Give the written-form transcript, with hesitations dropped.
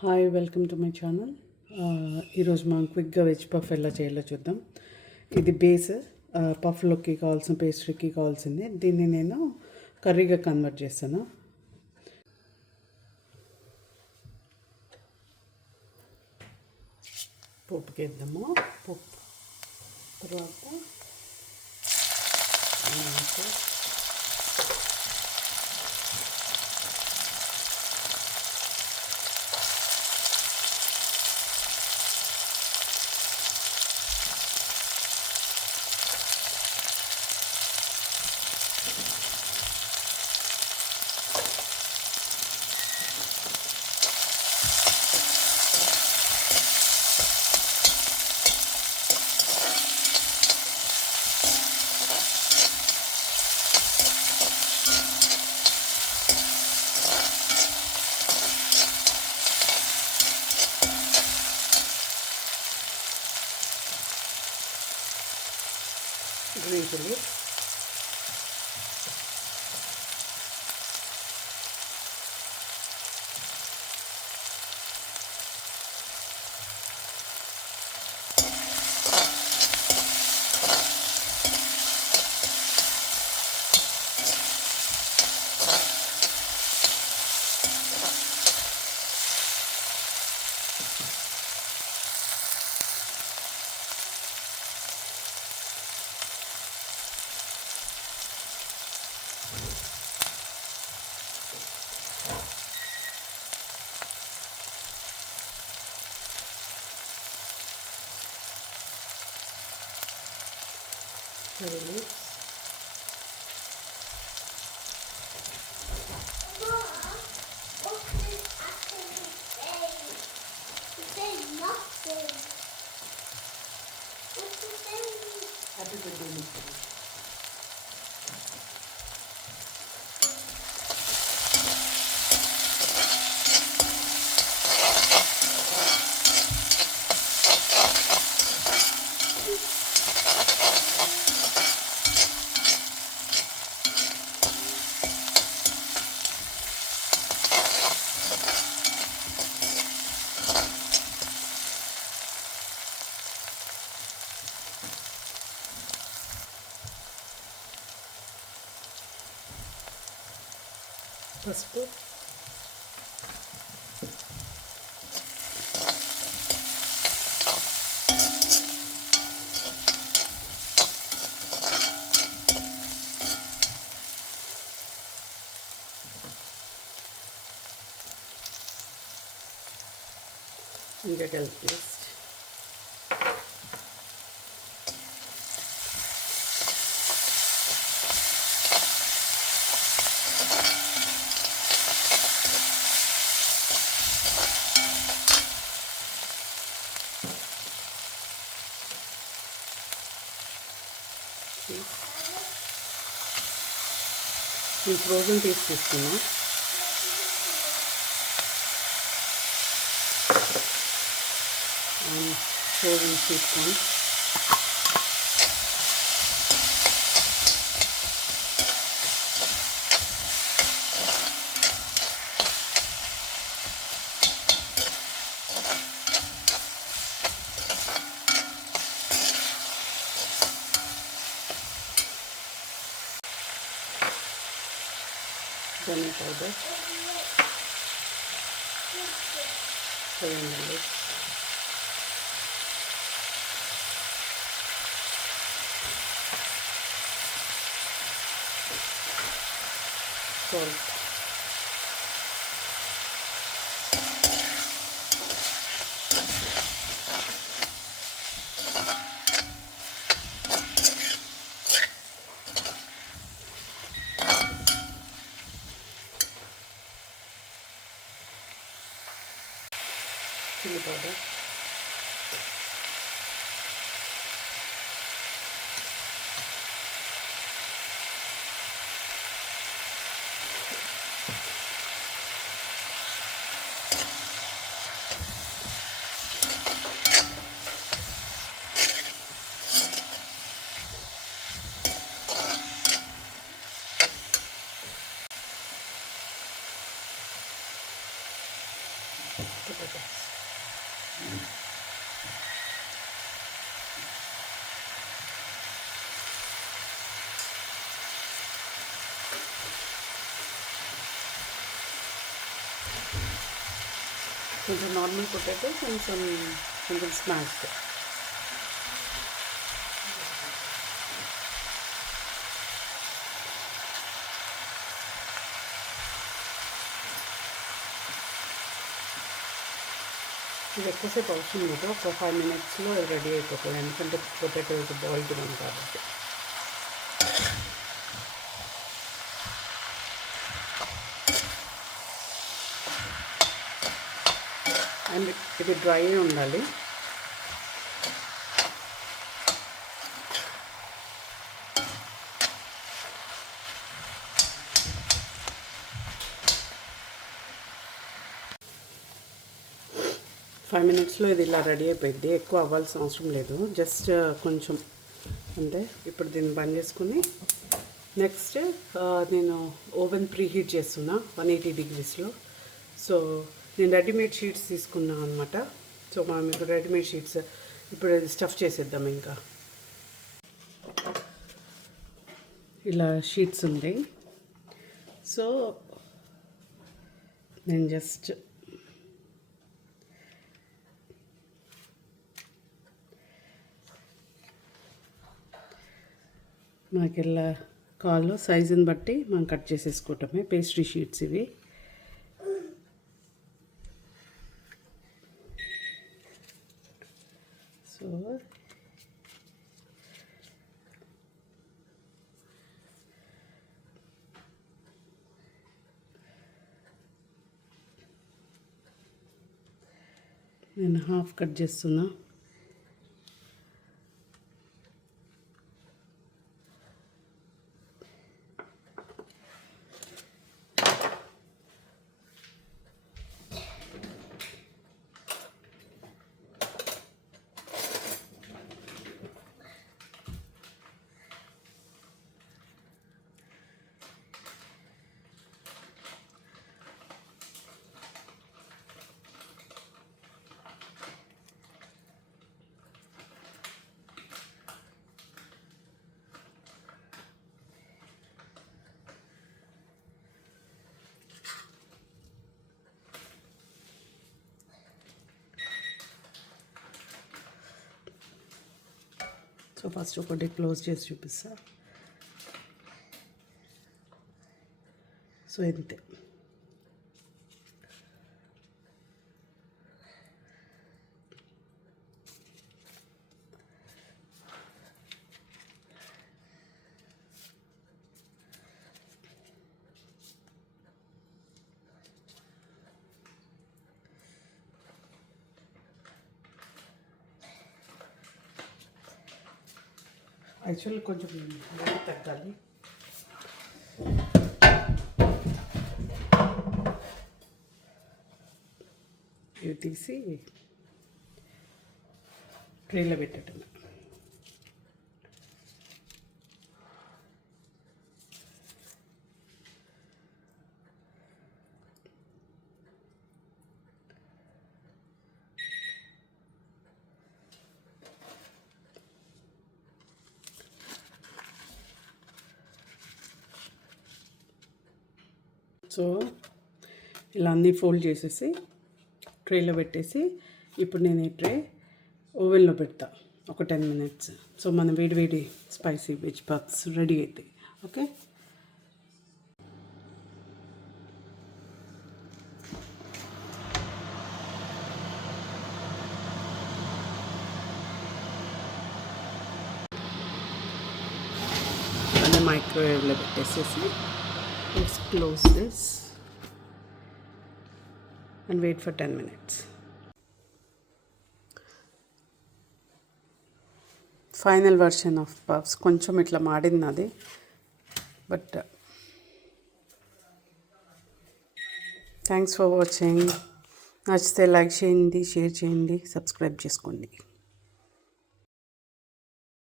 Hi welcome to my channel. ఈరోజు మనం క్విక్గా వెజ్ పఫ్ ఎలా చేయాలో చూద్దాం. ఇది బేస్ పఫ్లోకి కావాల్సిన పేస్ట్రీకి కావాల్సింది. దీన్ని నేను కర్రీగా కన్వర్ట్ చేస్తాను. పప్పుకి వేద్దాము. పప్పు తర్వాత green chilli, curry leaves, happy birthday, Mr. పసుపు, ఇంకా కలిపి పేస్ట్, ఈ ఫ్రోజన్ పీస్ తీసుకున్నా. ఫ్రోజన్ స్వీట్ కార్న్, ధనియా powder, coriander, salt, chili powder, potatoes. కొంచెం నార్మల్ పొటాటో, కొంచెం స్మాష్డ్. ఇది ఎక్కువసేపు అవసరం లేదు, ఒక 5 minutesలో రెడీ అయిపోతుంది, ఎందుకంటే పొటాటో బాయిల్డ్ వన్ కాబట్టి. అండ్ ఇది డ్రై ఉండాలి. ఫైవ్ మినిట్స్లో ఇది ఇలా రెడీ అయిపోయింది. ఎక్కువ అవ్వాల్సిన అవసరం లేదు, జస్ట్ కొంచెం అంటే. ఇప్పుడు దీన్ని బంద్ చేసుకుని నెక్స్ట్ నేను ఓవెన్ ప్రీ హీట్ చేస్తున్నా 180 degreesలో. సో నేను రెడీమేడ్ షీట్స్ తీసుకున్నాను అనమాట. సో మనం ఇప్పుడు రెడీమేడ్ షీట్స్ ఇప్పుడు అది స్టఫ్ చేసేద్దాం. ఇంకా ఇలా షీట్స్ ఉంది. సో నేను జస్ట్ మనకి ఇలా కాల్లో సైజుని బట్టి మనం కట్ చేసేసుకోవటమే. పేస్ట్రీ షీట్స్ ఇవి. సో నేను హాఫ్ కట్ చేస్తున్నా. సో ఫస్ట్ ఒకటి క్లోజ్ చేసి చూపిస్తా. సో ఇంతే. యాక్చువల్లీ కొంచెం వేడి తగ్గాలి. ఇవి తీసి ట్రేలో పెట్టటం. సో ఇలా అన్నీ ఫోల్డ్ చేసేసి ట్రేలో పెట్టేసి ఇప్పుడు నేను ఈ ట్రే ఓవెన్లో పెడతా ఒక 10 minutes. సో మన వేడి స్పైసీ వెజ్ పఫ్స్ రెడీ అవుతాయి. ఓకే. అదే మైక్రోవేవ్లో పెట్టేసేసి let's close this and wait for 10 minutes. Final version of puffs కొంచెం ఇట్లా మాడింది అది, బట్ థ్యాంక్స్ ఫర్ వాచింగ్. నచ్చితే లైక్ చేయండి, షేర్ చేయండి, సబ్స్క్రైబ్ చేసుకోండి.